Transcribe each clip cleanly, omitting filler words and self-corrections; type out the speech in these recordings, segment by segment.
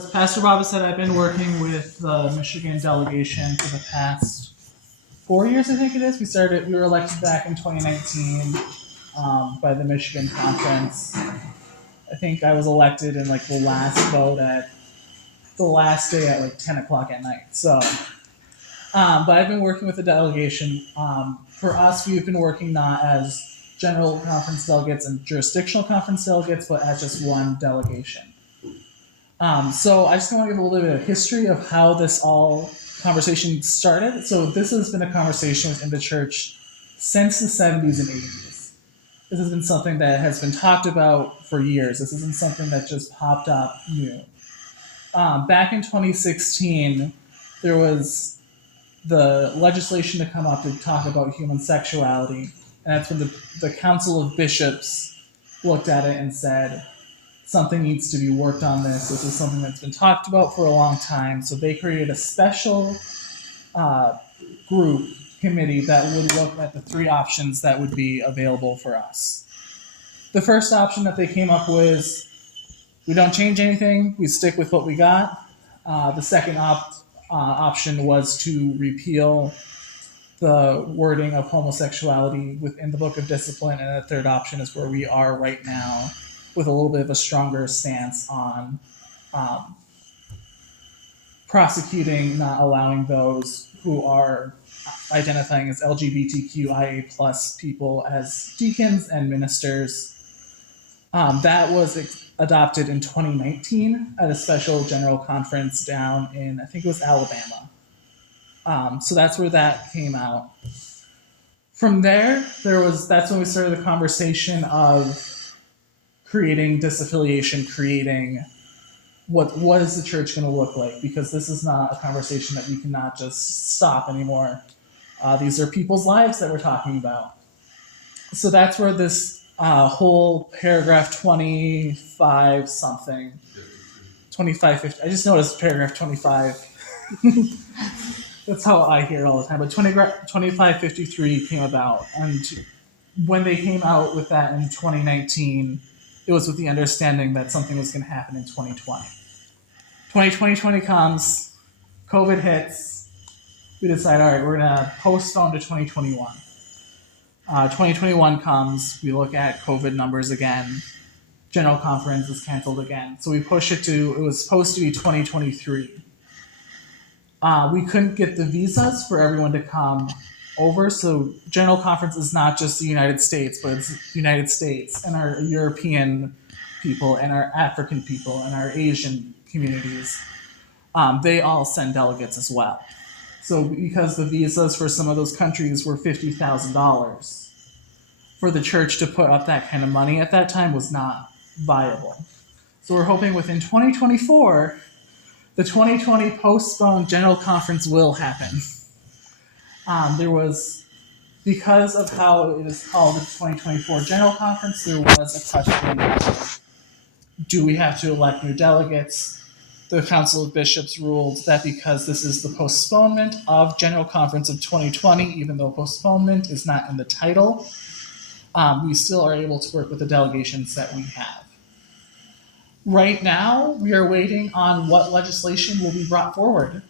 As Pastor Bob said, I've been working with the Michigan delegation for the past 4 years, I think it is. We were elected back in 2019 by the Michigan Conference. I think I was elected in like the last vote at the last day at like 10 o'clock at night. But I've been working with the delegation. For us, we've been working not as general conference delegates and jurisdictional conference delegates, but as just one delegation. So I just want to give a little bit of history of how this all conversation started. So this has been a conversation within the church since the 70s and 80s. This has been something that has been talked about for years. This isn't something that just popped up new. Back in 2016, there was the legislation to come up to talk about human sexuality. And that's when the Council of Bishops looked at it and said, something needs to be worked on this. This is something that's been talked about for a long time. So they created a special committee that would look at the three options that would be available for us. The first option that they came up with is, we don't change anything, we stick with what we got. The second option was to repeal the wording of homosexuality within the Book of Discipline, and the third option is where we are right now, with a little bit of a stronger stance on prosecuting, not allowing those who are identifying as LGBTQIA plus people as deacons and ministers. That was adopted in 2019 at a special general conference down in, I think it was Alabama. So that's where that came out. From there, that's when we started the conversation of creating disaffiliation, creating what is the church going to look like? Because this is not a conversation that we cannot just stop anymore. These are people's lives that we're talking about. So that's where this whole paragraph 25 something, 2550. I just noticed paragraph 25. That's how I hear it all the time. But 2553 came about, and when they came out with that in 2019. It was with the understanding that something was going to happen in 2020. 2020 comes, COVID hits, we decide, all right, we're going to postpone to 2021. 2021 comes, we look at COVID numbers again, General Conference is canceled again. So we push it was supposed to be 2023. We couldn't get the visas for everyone to come over, so General Conference is not just the United States, but it's the United States and our European people and our African people and our Asian communities. They all send delegates as well. So because the visas for some of those countries were $50,000, for the church to put up that kind of money at that time was not viable. So we're hoping within 2024, the 2020 postponed General Conference will happen. Because of how it is called the 2024 General Conference, there was a question of, do we have to elect new delegates? The Council of Bishops ruled that because this is the postponement of General Conference of 2020, even though postponement is not in the title, we still are able to work with the delegations that we have. Right now, we are waiting on what legislation will be brought forward.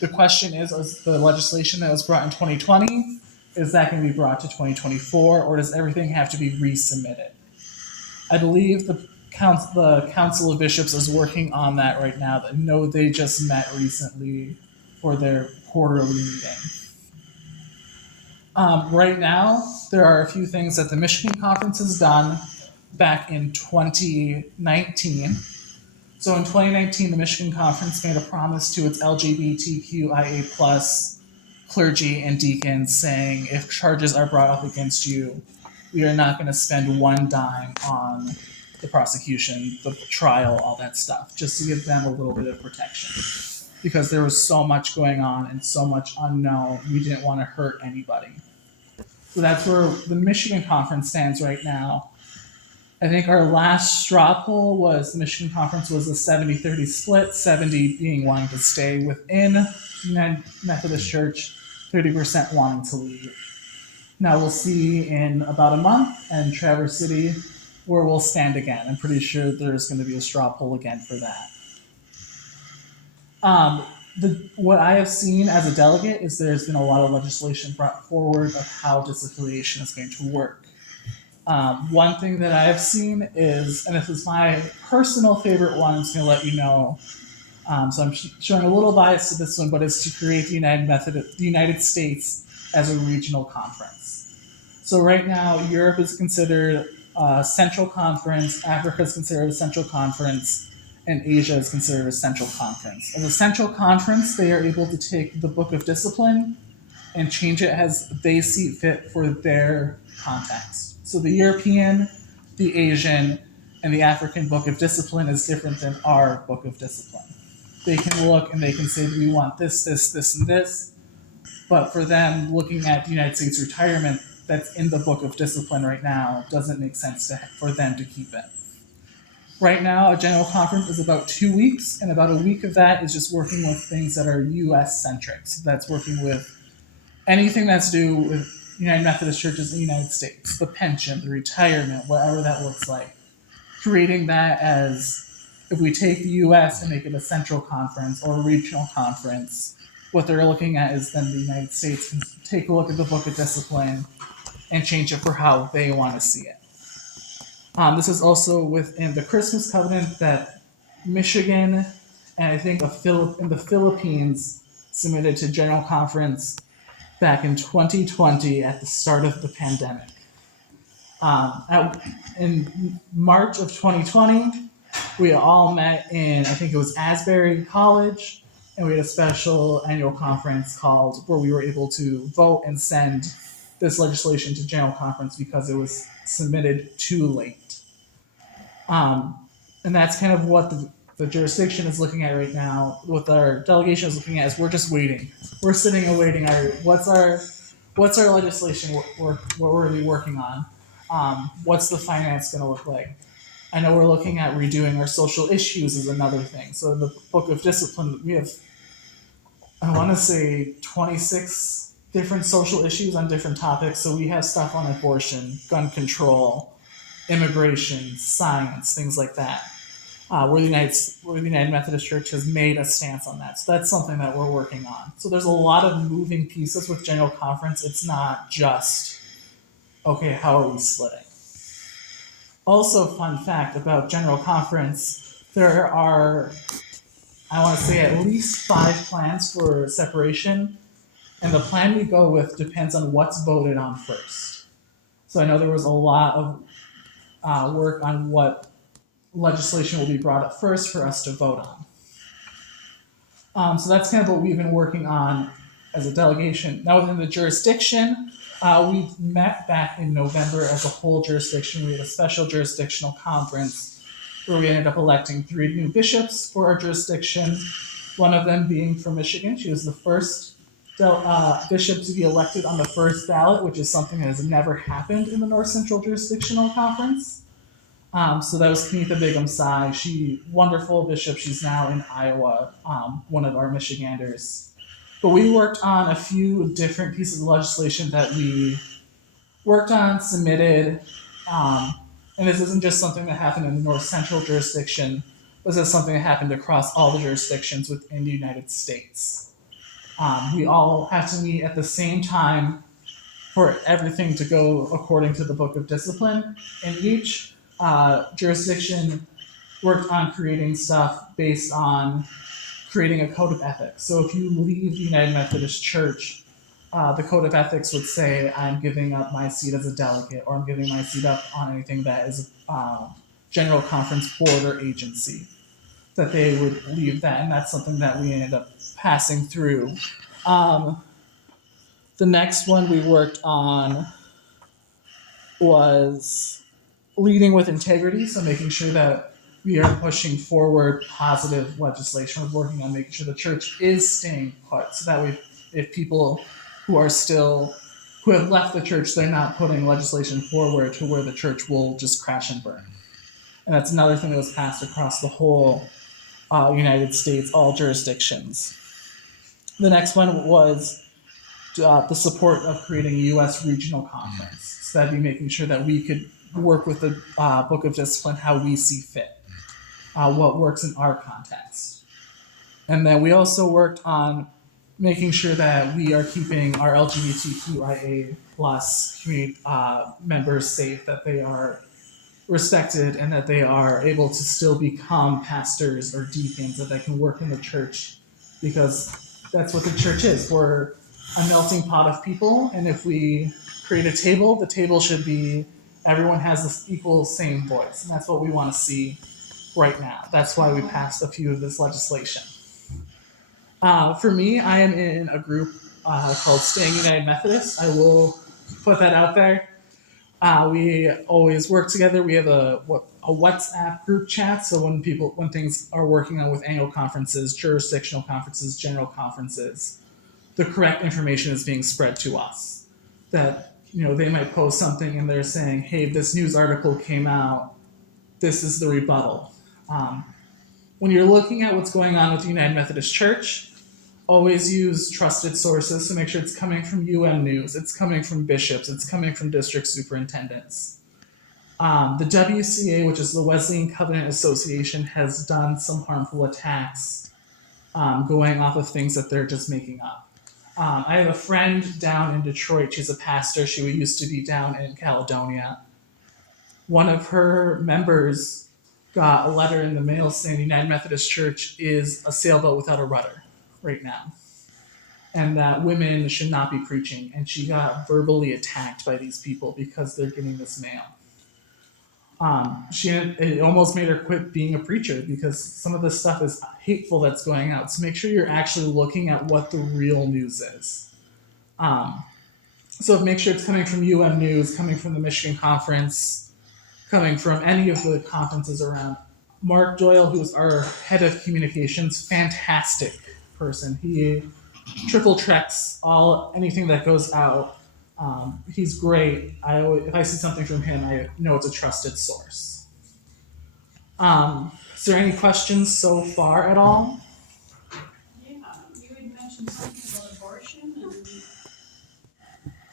The question is the legislation that was brought in 2020, is that going to be brought to 2024, or does everything have to be resubmitted? I believe the Council of Bishops is working on that right now. I know they just met recently for their quarterly meeting. Right now, there are a few things that the Michigan Conference has done back in 2019. So in 2019, the Michigan Conference made a promise to its LGBTQIA plus clergy and deacons saying, if charges are brought up against you, we are not going to spend one dime on the prosecution, the trial, all that stuff, just to give them a little bit of protection. Because there was so much going on and so much unknown, we didn't want to hurt anybody. So that's where the Michigan Conference stands right now. I think our last straw poll was the Michigan Conference was a 70-30 split, 70 being wanting to stay within the United Methodist Church, 30% wanting to leave. Now we'll see in about a month, and Traverse City where we'll stand again. I'm pretty sure there's going to be a straw poll again for that. What I have seen as a delegate is there's been a lot of legislation brought forward of how disaffiliation is going to work. One thing that I have seen is, and this is my personal favorite one, I'm just going to let you know. So I'm showing a little bias to this one, but it's to create the United States as a regional conference. So right now, Europe is considered a central conference, Africa is considered a central conference, and Asia is considered a central conference. As a central conference, they are able to take the Book of Discipline and change it as they see fit for their context. So the European, the Asian, and the African Book of Discipline is different than our Book of Discipline. They can look and they can say, we want this, this, this, and this. But for them, looking at the United States retirement that's in the Book of Discipline right now doesn't make sense for them to keep it. Right now, a general conference is about 2 weeks, and about a week of that is just working with things that are U.S.-centric. So that's working with anything that's to do with United Methodist Churches in the United States, the pension, the retirement, whatever that looks like. Creating that as, if we take the U.S. and make it a central conference or a regional conference, what they're looking at is then the United States can take a look at the Book of Discipline and change it for how they want to see it. This is also within the Christmas Covenant that Michigan and I think in the Philippines submitted to General Conference back in 2020 at the start of the pandemic. In March of 2020, we all met in, I think it was Asbury College, and we had a special annual conference called where we were able to vote and send this legislation to General Conference because it was submitted too late. And that's kind of what the jurisdiction is looking at right now. What our delegation is looking at is we're just waiting. We're sitting and waiting. What's our legislation? What we're we working on? What's the finance going to look like? I know we're looking at redoing our social issues is another thing. So in the Book of Discipline, we have, I want to say, 26 different social issues on different topics. So we have stuff on abortion, gun control, immigration, science, things like that. Where the United Methodist Church has made a stance on that. So that's something that we're working on. So there's a lot of moving pieces with General Conference. It's not just, okay, how are we splitting? Also, fun fact about General Conference, there are, I want to say, at least 5 plans for separation, and the plan we go with depends on what's voted on first. So I know there was a lot of work on what legislation will be brought up first for us to vote on. So that's kind of what we've been working on as a delegation. Now within the jurisdiction, we met back in November as a whole jurisdiction. We had a special jurisdictional conference where we ended up electing 3 new bishops for our jurisdiction, one of them being from Michigan. She was the first bishop to be elected on the first ballot, which is something that has never happened in the North Central Jurisdictional Conference. So that was Kenitha Begum Sai. Wonderful bishop. She's now in Iowa, one of our Michiganders. But we worked on a few different pieces of legislation that we worked on, submitted, and this isn't just something that happened in the North Central jurisdiction. This is something that happened across all the jurisdictions within the United States. We all have to meet at the same time for everything to go according to the Book of Discipline, and each jurisdiction worked on creating stuff based on creating a code of ethics. So if you leave the United Methodist Church, the code of ethics would say, I'm giving up my seat as a delegate, or I'm giving my seat up on anything that is a General Conference board or agency, that they would leave that, and that's something that we ended up passing through. The next one we worked on was leading with integrity, so making sure that we are pushing forward positive legislation. We're working on making sure the church is staying put, so that way if people who have left the church, they're not putting legislation forward to where the church will just crash and burn. And that's another thing that was passed across the whole United States, all jurisdictions. The next one was the support of creating a U.S. regional conference. So that'd be making sure that we could work with the Book of Discipline how we see fit, what works in our context. And then we also worked on making sure that we are keeping our LGBTQIA plus community members safe, that they are respected, and that they are able to still become pastors or deacons, that they can work in the church, because that's what the church is. We're a melting pot of people, and if we create a table, the table should be everyone has this equal same voice, and that's what we want to see right now. That's why we passed a few of this legislation. For me, I am in a group called Staying United Methodist. I will put that out there. We always work together. We have a WhatsApp group chat. So when things are working on with annual conferences, jurisdictional conferences, general conferences, the correct information is being spread to us. That they might post something and they're saying, "Hey, this news article came out. This is the rebuttal." When you're looking at what's going on with the United Methodist Church, always use trusted sources to make sure it's coming from UM News, it's coming from bishops, it's coming from district superintendents. The WCA, which is the Wesleyan Covenant Association, has done some harmful attacks going off of things that they're just making up. I have a friend down in Detroit. She's a pastor. She used to be down in Caledonia. One of her members got a letter in the mail saying the United Methodist Church is a sailboat without a rudder right now, and that women should not be preaching. And she got verbally attacked by these people because they're getting this mail. It almost made her quit being a preacher because some of this stuff is hateful that's going out. So make sure you're actually looking at what the real news is. So make sure it's coming from UM News, coming from the Michigan Conference, coming from any of the conferences around. Mark Doyle, who's our head of communications, fantastic person. He triple checks anything that goes out. He's great. If I see something from him, I know it's a trusted source. Is there any questions so far at all? Yeah, you had mentioned something about abortion,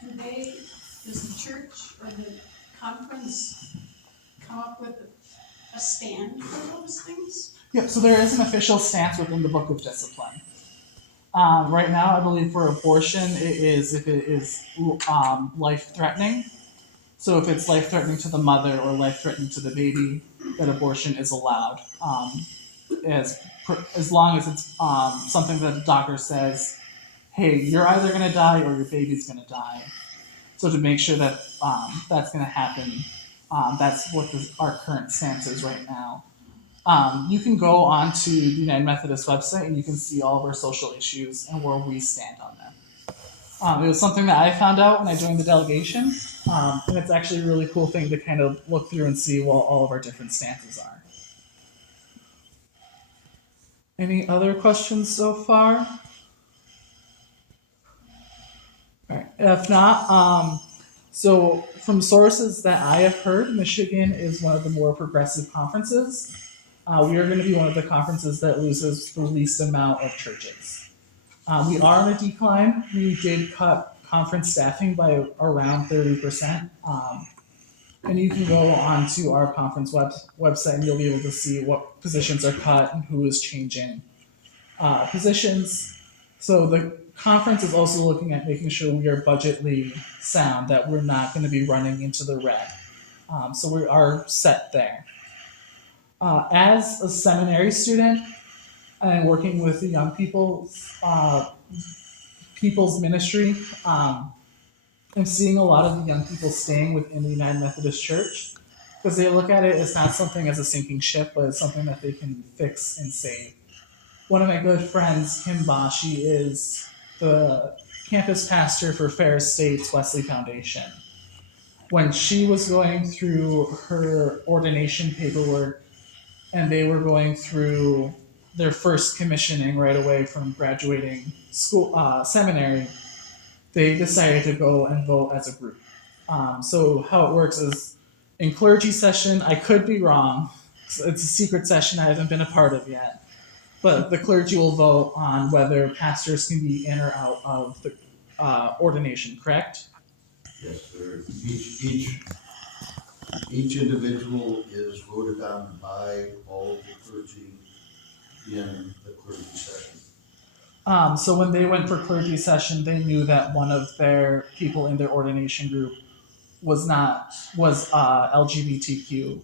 and does the church or the conference come up with a stand for those things? Yep, so there is an official stance within the Book of Discipline. Right now, I believe for abortion, it is if it is life-threatening. So if it's life-threatening to the mother or life-threatening to the baby, that abortion is allowed. As long as it's something that the doctor says, hey, you're either going to die or your baby's going to die. So to make sure that that's going to happen, that's what our current stance is right now. You can go onto the United Methodist website and you can see all of our social issues and where we stand on them. It was something that I found out when I joined the delegation, and it's actually a really cool thing to kind of look through and see what all of our different stances are. Any other questions so far? All right. If not, so from sources that I have heard, Michigan is one of the more progressive conferences. We are going to be one of the conferences that loses the least amount of churches. We are on a decline. We did cut conference staffing by around 30%. And you can go onto our conference website and you'll be able to see what positions are cut and who is changing positions. So the conference is also looking at making sure we are budgetly sound, that we're not going to be running into the red. So we are set there. As a seminary student and working with the young people's ministry, I'm seeing a lot of the young people staying within the United Methodist Church because they look at it as not something as a sinking ship, but it's something that they can fix and save. One of my good friends, Kim Bashi, is the campus pastor for Ferris State's Wesley Foundation. When she was going through her ordination paperwork and they were going through their first commissioning right away from graduating seminary, they decided to go and vote as a group. So how it works is in clergy session, I could be wrong. It's a secret session I haven't been a part of yet. But the clergy will vote on whether pastors can be in or out of the ordination, correct? Yes, sir. Each each individual is voted on by all the clergy in the clergy session. So when they went for clergy session, they knew that one of their people in their ordination group was LGBTQ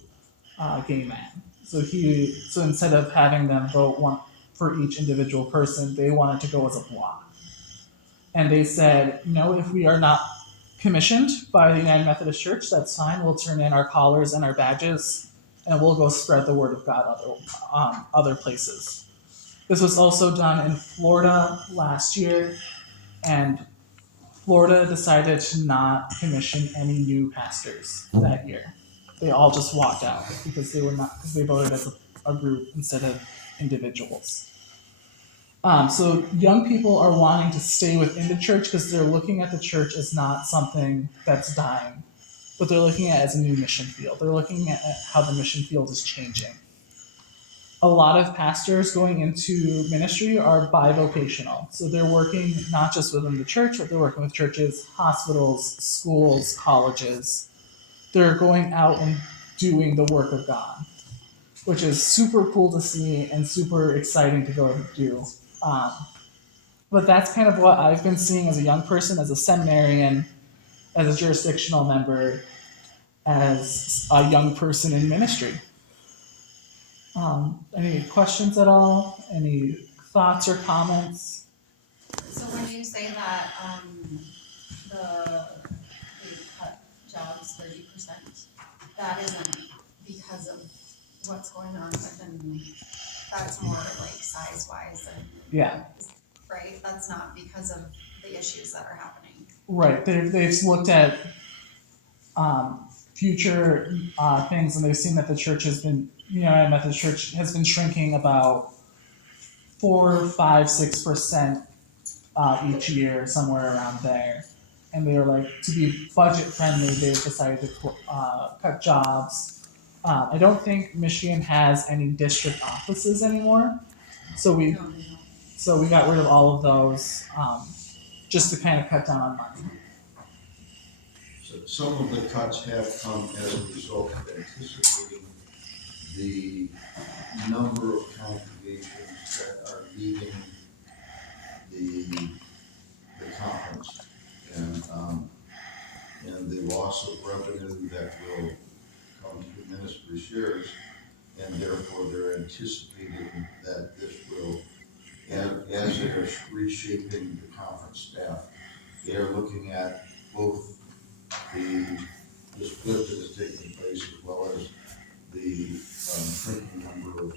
gay man. So instead of having them vote one for each individual person, they wanted to go as a block. And they said, if we are not commissioned by the United Methodist Church, that's fine. We'll turn in our collars and our badges, and we'll go spread the word of God other places. This was also done in Florida last year, and Florida decided to not commission any new pastors that year. They all just walked out because they voted as a group instead of individuals. So young people are wanting to stay within the church because they're looking at the church as not something that's dying, but they're looking at it as a new mission field. They're looking at how the mission field is changing. A lot of pastors going into ministry are bivocational. So they're working not just within the church, but they're working with churches, hospitals, schools, colleges. They're going out and doing the work of God, which is super cool to see and super exciting to go do. Um, but that's kind of what I've been seeing as a young person, as a seminarian, as a jurisdictional member, as a young person in ministry. Any questions at all? Any thoughts or comments? So when you say that, they cut jobs 30%, that isn't because of what's going on within, that's more like size-wise and. Yeah. Right, that's not because of the issues that are happening. Right. They've looked at future things, and they've seen that the church has been, United Methodist Church has been shrinking about 4, 5, 6% each year, somewhere around there. And they were like, to be budget friendly, they've decided to cut jobs. I don't think Michigan has any district offices anymore, so we got rid of all of those just to kind of cut down on money. So some of the cuts have come as a result of anticipating the number of congregations that are leaving the conference and the loss of revenue that will come to ministry shares, and therefore they're anticipating that this will, as they're reshaping the conference staff, they are looking at both the split that is taking place as well as the shrinking number of